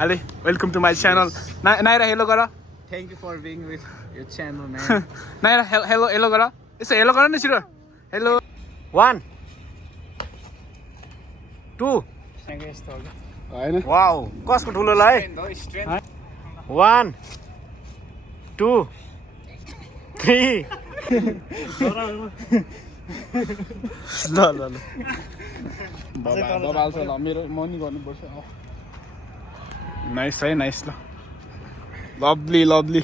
Ali, welcome to my channel. Naira, hello gara. Thank you for being with your channel, man. Naira, hello gara. It's hello gara na chiro. Hello. 1 2 हैन wow कसको ठुलो ल है 1 2 3 ल बबाल छ ल मेरो मनी गर्नुपर्छ नाइस है नाइस ल लभली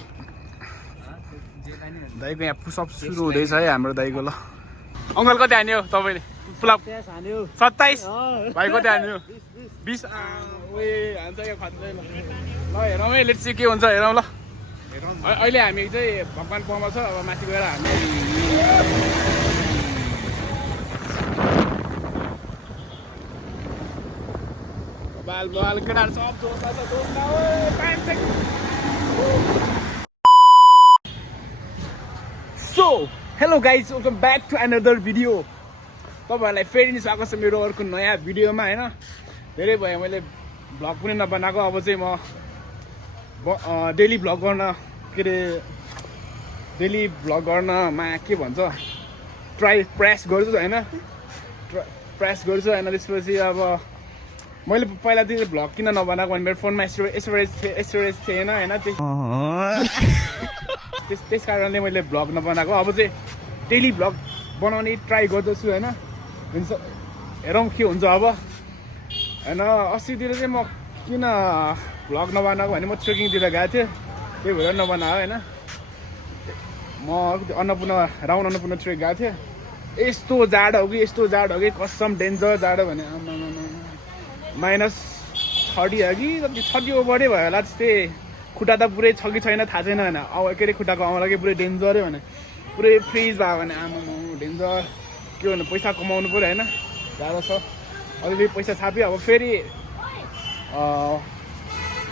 दाइको यहाँ पुसअप सुरु हुँदैछ है हाम्रो दाइको ल अङ्कल कति हान्यो तपाईँले पुलअप 27 भाइ कति हान्यो 20 ओए हान्छ यो खत्रै ल हेरौँ है लेट्स सी के हुन्छ हेरौँ ल अहिले हामी चाहिँ भगवान पमा छ अब माथि गएर हामी बाल केटाहरू सब जोड्दा छ जोड्दा ओए 5 second so hello guys welcome back to another video तपाईँहरूलाई फेरि नि स्वागत छ मेरो अर्को नयाँ भिडियोमा होइन धेरै भयो मैले भ्लग पनि नबनाएको अब चाहिँ म डेली भ्लग गर्न के अरे डेली भ्लग गर्नमा के भन्छ प्रयास गर्छु होइन प्रयास गर्छु होइन त्यसपछि अब मैले पहिलातिर भ्लग किन नबनाएको भने मेरो फोनमा स्टोरेज थिएन होइन त्यस कारणले मैले भ्लग नबनाएको अब चाहिँ डेली भ्लग बनाउने ट्राई गर्दैछु होइन हेरौँ के हुन्छ अब होइन अस्तितिर चाहिँ म किन भ्लग नबनाएको भने म ट्रेकिङतिर गएको थिएँ त्यही भएर नबनाएको होइन म राउन्ड अन्नपूर्ण ट्रेक गएको थिएँ यस्तो जाडो हो कि कसम डेन्जर जाडो भने -30 हो कि कति 30 ओभरै भयो होला त्यस्तै खुट्टा त पुरै छ कि छैन थाहा छैन होइन के अरे खुट्टाको औँला कि पुरै डेन्जरै भने पुरै फ्रिज भयो भने आमा डेन्जर के भन्नु पैसा कमाउनु पऱ्यो होइन गाह्रो छ अलिअलि पैसा छाप्यो अब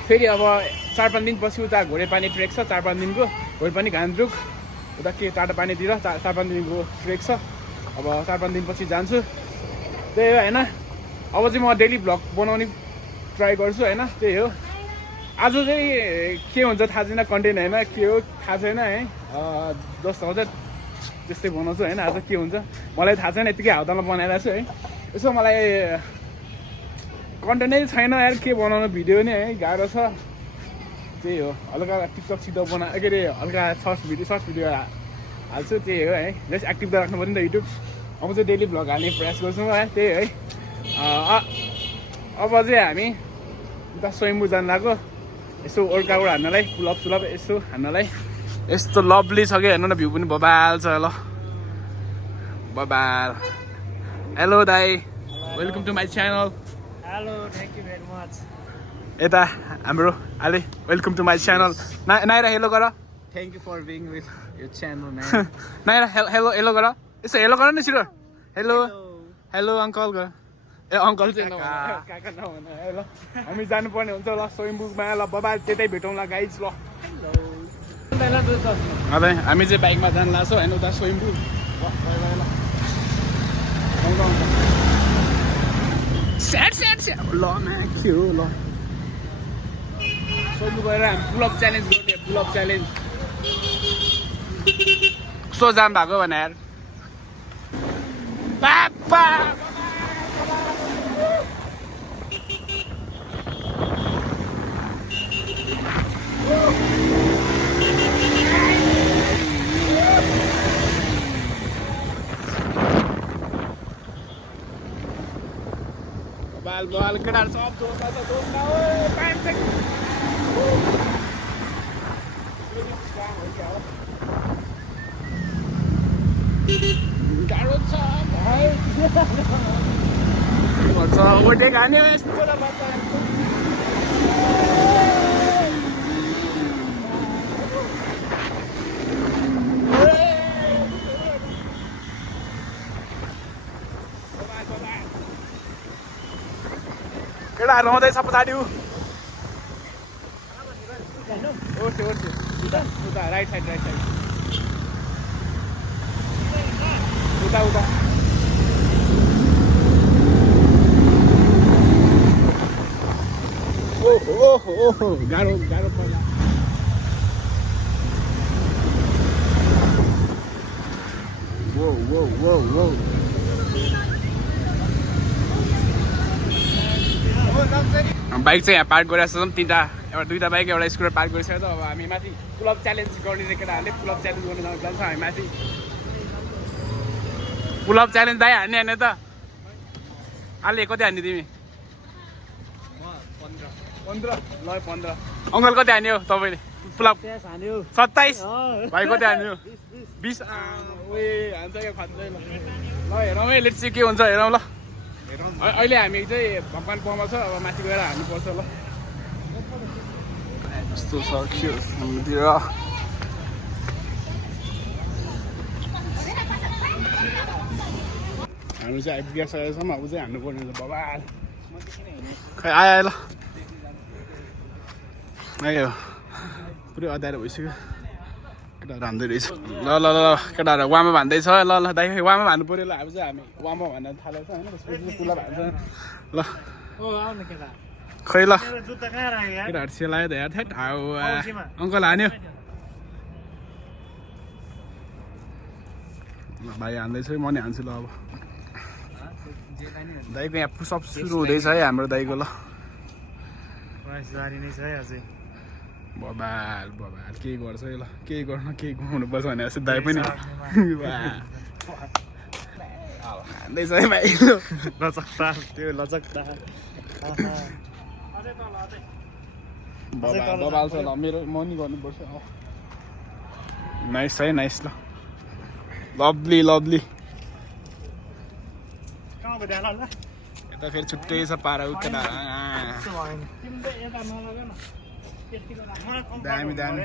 फेरि अब 4-5 दिनपछि उता घोडेपानी ट्रेक छ 4-5 दिनको घोडेपानी घान्द्रुक उता के टाढापानीतिर 4-5 दिनको ट्रेक छ अब 4-5 दिनपछि जान्छु त्यही हो होइन अब चाहिँ म डेली भ्लग बनाउने ट्राई गर्छु होइन त्यही हो आज चाहिँ के हुन्छ थाहा छैन कन्टेन्ट होइन के हो थाहा छैन है जस्तो हुन्छ त्यस्तै बनाउँछु होइन आज के हुन्छ मलाई थाहा छैन यतिकै हाउतामा बनाइरहेको छु है यसो मलाई कन्टेन्टै छैन यार के बनाउनु भिडियो नै है गाह्रो छ त्यही हो हल्का टिकटक सिटक के अरे हल्का सर्ट भिडियो हाल्छु त्यही हो है जस्ट एक्टिभ त राख्नु पऱ्यो नि त युट्युब अब चाहिँ डेली भ्लग हाल्ने प्रयास गर्छौँ है त्यही है अब चाहिँ हामी उता स्वयम्भू जानु लाग्यो यसो वर्कआउट हान्नलाई पुलअप यसो हान्नलाई यस्तो लभली छ कि हेर्नु न भ्यू पनि बबाल छ ल बबाल हेलो दाई welcome to my channel hello thank you very much यता हाम्रो अलि वेलकम टु माई च्यानल नाइरा हेलो गर thank you for being with your channel, man. नाइरा हेलो गर यसो हेलो गर न छिटो हेलो अङ्कल गर ए अङ्कल चाहिँ काका नभन है ल हामी जानुपर्ने हुन्छ ल स्वयम्भूमा ल बबाल त्यतै भेटौँला गाइज ल अरे हामी चाहिँ बाइकमा जानु लाग्छौँ होइन उता स्वयम्भू स्याट ल के हो ल स्वयम्भू गएर हामी पुलअप च्यालेन्ज गर्थ्यौँ पुलअप च्यालेन्ज कस्तो जाम भएको भने यार पापा बाल केटाहरू सब जोड्दा छ जोड्दा ओए 5 सेकेन्ड गाह्रो छ भाइ भन्छ ओभरटेक हान्यो यस्तो केटाहरू आउँदैछ पछाडि ओर्छ उता राइट साइड उता ओहो ओहो गाह्रो गाह्रो पर्ला वो वो वो वो बाइक चाहिँ यहाँ पार्क गरिरहेको छौँ तिनवटा एउटा दुईवटा बाइक एउटा स्कुटर पार्क गरिसकेको छ अब हामी माथि पुलअप च्यालेन्ज गर्ने केटाहरूले पुलअप च्यालेन्ज गर्नु जान्छ हामी माथि पुलअप च्यालेन्ज दाइ हान्ने हान्ने त अहिले कति हान्ने तिमी 15 ल 15 अङ्कल कति हान्यो तपाईँले पुलअप 27 भाइ कति हान्यो 20 ओए हान्छ क्या खाँदै ल हेरौँ है लेट्स सी के हुन्छ हेरौँ ल अहिले हामी चाहिँ भगवान पमा छ अब माथि गएर हान्नुपर्छ ल यस्तो छ के हाम्रोतिर हामी चाहिँ आइपुगिसकेको छौँ अब चाहिँ हान्नुपर्ने हुन्छ बबाल खै आयो ल आयो पुरै अँध्यारो भइसक्यो केटाहरू हान्दै रहेछ ल ल ल केटाहरू वामा भन्दैछ ल ल दाइ वामा भन्नु पऱ्यो ल अब चाहिँ हामी वामा भन्न थालेको छ होइन त्यसपछि पुला भन्छ ल खै ल केटाहरू सेलायो त यार थ्याट अङ्कल हान्यो ल भाइ हान्दैछ म नि हान्छु ल अब दाइको यहाँ पुसअप सुरु हुँदैछ है हाम्रो दाइको ल बबाल बबाल केही गर्छ है ल केही गर्न केही घुमाउनुपर्छ भने जस्तो दाइ पनि हान्दैछ है भाइ लचकता त्यो लचकता बबाल छ ल मेरो म नि गर्नुपर्छ नाइस है नाइस ल लभली लभली यता फेरि छुट्टै छ पारा उकेटा दामी दामी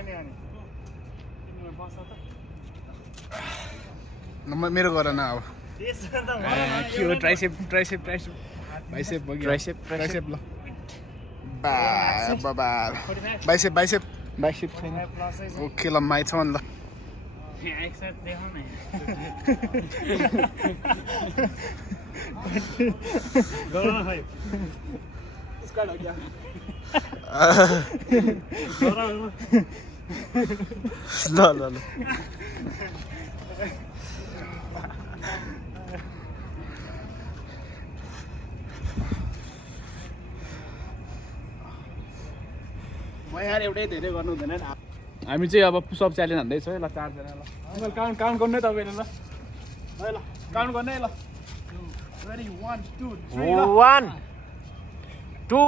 मेरो गर न अब के हो ट्राइसेप ट्राइसेप ट्राइसेप बाइसेप भयो ट्राइसेप ट्राइसेप ल बबाल बाइसेप बाइसेप बाइसेप छैन ओके ल माइ छ नि ल ल ल ल म यार एउटै धेरै गर्नु हुँदैन हामी चाहिँ अब पुसअप च्यालेन्ज हान्दैछ है ल 4 जना ल अङ्कल काउन्ट गर्नु है तपाईँले ल ल काउन्ट गर्नु है ल 1 2 3 1 2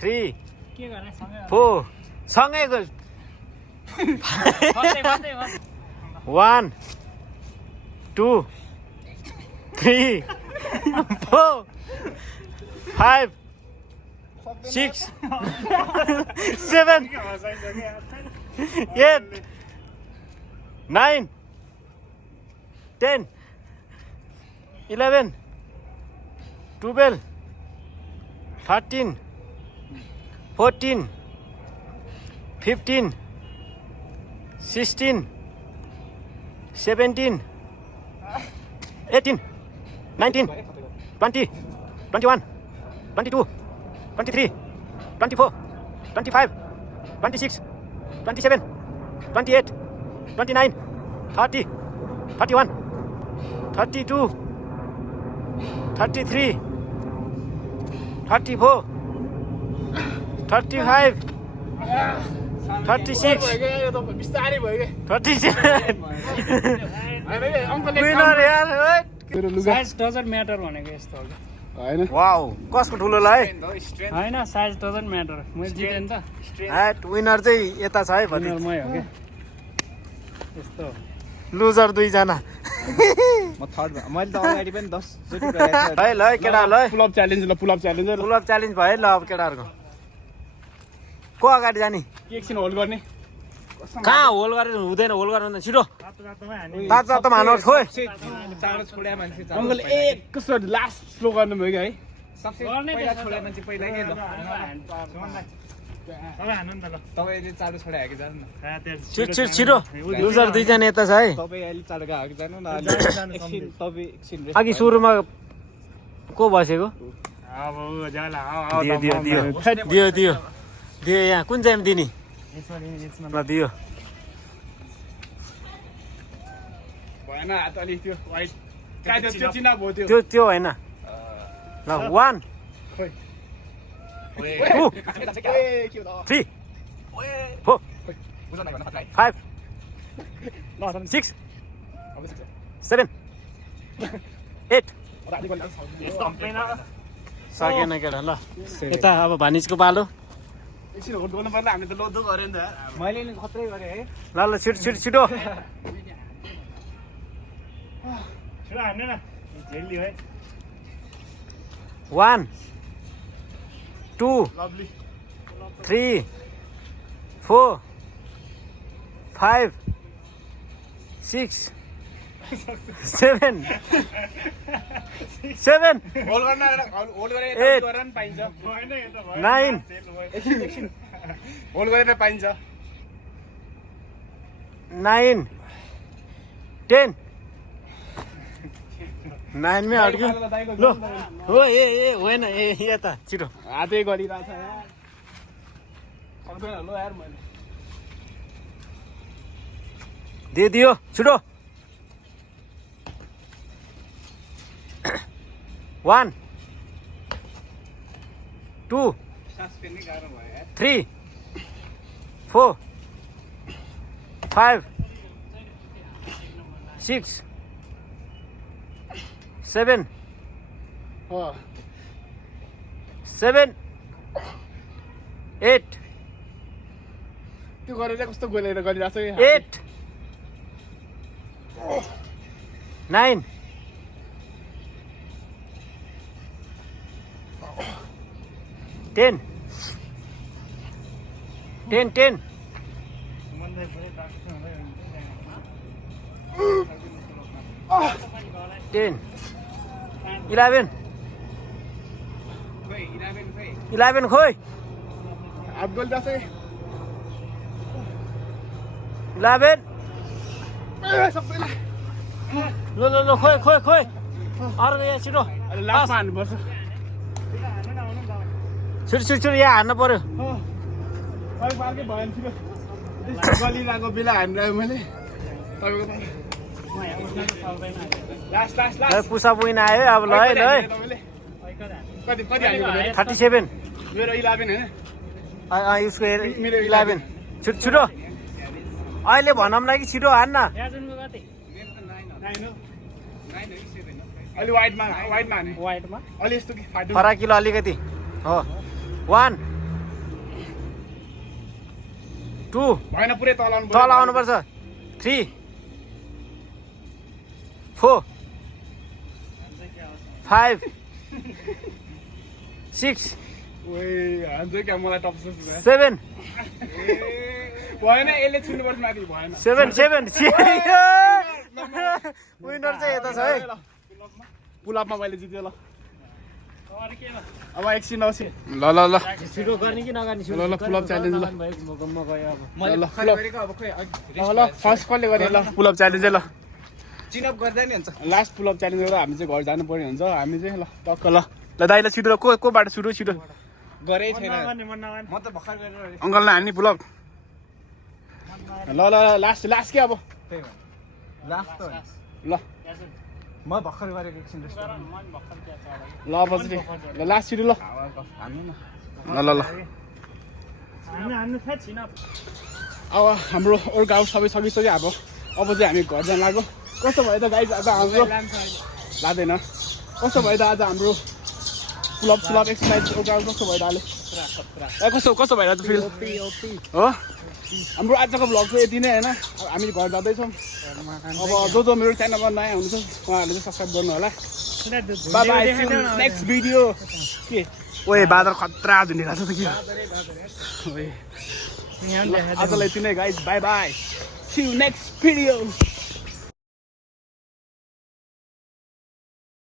3 4 सँगै 1 2 3 4 5 6 7 8 9 10 11 12 13 14 15 16 17 18 19 20 21 22 23 24 25 26 27 28 29 30 31 32 33 34 35 36 बिस्तारै भयो के 37 अङ्कलले विनर यार मेरो लुगा साइज डजन्ट म्याटर भनेको यस्तो हो हैन वाउ कसको ठुलो ल है होइन साइज डजन्ट म्याटर मैले जितेँ नि त ह्याट विनर चाहिँ यता छ है भनि मै हो क्या यस्तो लुजर 2 जना म थर्ड मैले त अगाडि पनि 10 जति गरेको है ल है केटा ल है पुलअप च्यालेन्ज ल पुलअप च्यालेन्ज पुलअप च्यालेन्ज भयो ल अब केटाहरुको को अगाडि जाने एकछिन होल्ड गर्ने कहाँ होल गरेर हुँदैन होल गरेर हुँदैन छिटो तातो तातो हान्नुहोस् खोइ चाँडो छोड्या मान्छे अङ्कल एकचोटि लास्ट स्लो गर्नुभयो कि है सबसे पहिला छोड्या मान्छे पहिला के ल तपाईले चाँडो छोड्या कि जानु न छिटो छिटो छिटो लुजर 2 जना यता छ है तपाई अहिले चाँडो गएको जानु न एकछिन तपाई एकछिन अघि सुरुमा को बसेको अब जाला दियो दियो दियो दियो दियो दियो यहाँ कुन चाहिँ दिने यसमा ल दियो भएन हात अलिक त्यो वाइट कहाँ त्यो चिना भयो त्यो त्यो त्यो होइन ल 1 खोइ 2 के हो 3 4 5 6 7 8 सकेन केटा ल यता अब भानिजको पालो एकछिन होल्ड गर्नु पर्ला हामीले त लोदो गऱ्यो नि त मैले नि खत्रै गरेँ है ल ल छिटो छिटो छिटो छिटो हान्ने न झेल्ली है 1 2 लभली 3 4 5 6 7 7 होल्ड गरेर Eight. गरेर पनि पाइन्छ 9 एकछिन होल्ड गरेर पाइन्छ 9 10 9 मै अड्क्यो लो हो ए होइन ए यता छिटो हातै गरिरहेछ यार सक्दैन लो यार मैले दियो छिटो 1 2 सास फेर्नै गाह्रो भयो यार 3 4 5 6 7 7 8 त्यो गरेर चाहिँ कस्तो गोलेर गरिरहेछ 8 9 10 10 10 10 11 11 खोइ हात गोलिरहेछ 11 सबैलाई ल खोइ खोइ खोइ अरू यहाँ छिटो लास्टमा हान्नुपर्छ छिटो छिटो छिटो यहाँ हान्नु पर्यो अलिक अर्कै भएन छिटो गलिरहेको बेला हानिरहेको मैले तपाईँको लास्ट लास्ट है लास्ट पुसा बुइन आयो अब ल है ल है कति कति हानेको मैले 37 मेरो 11 होइन उसको 11 छिटो छिटो अहिले भनौँ न कि छिटो हान्न याजुनको कति अलि वाइडमा हाने वाइटमा अलि यस्तो कि फाटो फराकिलो अलिकति हो 1 2 भएन पुरै तलाउनु तल आउनुपर्छ 3 4 5 6 ओए हान्छ क्या मलाई टप्छ 7 भएन यसले छुनुपर्छ माथि भएन 7 7 विनर चाहिँ यता छ है पुलअपमा मैले जित्यो ल अरू के हो अब एकछिन औसी ल ल ल छिटो गर्ने कि नगर्ने ल ल पुलअप च्यालेन्ज ल म गयो अब ल फर्स्ट कसले गर्ने ल पुलअप च्यालेन्ज ल चिनअप गर्दा नि हुन्छ लास्ट पुलअप च्यालेन्ज गरेर हामी चाहिँ घर जानुपर्ने हुन्छ हामी चाहिँ ल टक्क ल दाइलाई छिटो ल कोबाट सुरु छिटो गरे छैन म त भर्खर गरेर अङ्कललाई हान्ने पुलअप ल ल लास्ट लास्ट के अब लास्ट ल म भर्खर गरेको एकछिन ल पछि ल लास्ट छिटो ल हान्नु न ल ल ल हान्नु थाहा छिन अब हाम्रो वर्कआउट सबै सकिसक्यो अब चाहिँ हामी घर जान लाग्यो कस्तो भयो त गाइज आज हाम्रो लाँदैन कस्तो भयो त आज हाम्रो पुलअप सुलअप एक्सर्साइज वर्कआउट कस्तो भयो त अहिले कस्तो भइरहेको फिल हो हाम्रो आजको भ्लग चाहिँ यति नै होइन अब हामी घर जाँदैछौँ अब जो मेरो च्यानलमा नयाँ हुनुहुन्छ उहाँहरूले चाहिँ सब्सक्राइब गर्नु होला बाबा नेक्स्ट भिडियो के ओए बादल खतरा झुन्डिरहेको छ त के आजलाई यति नै guys bye bye see you next video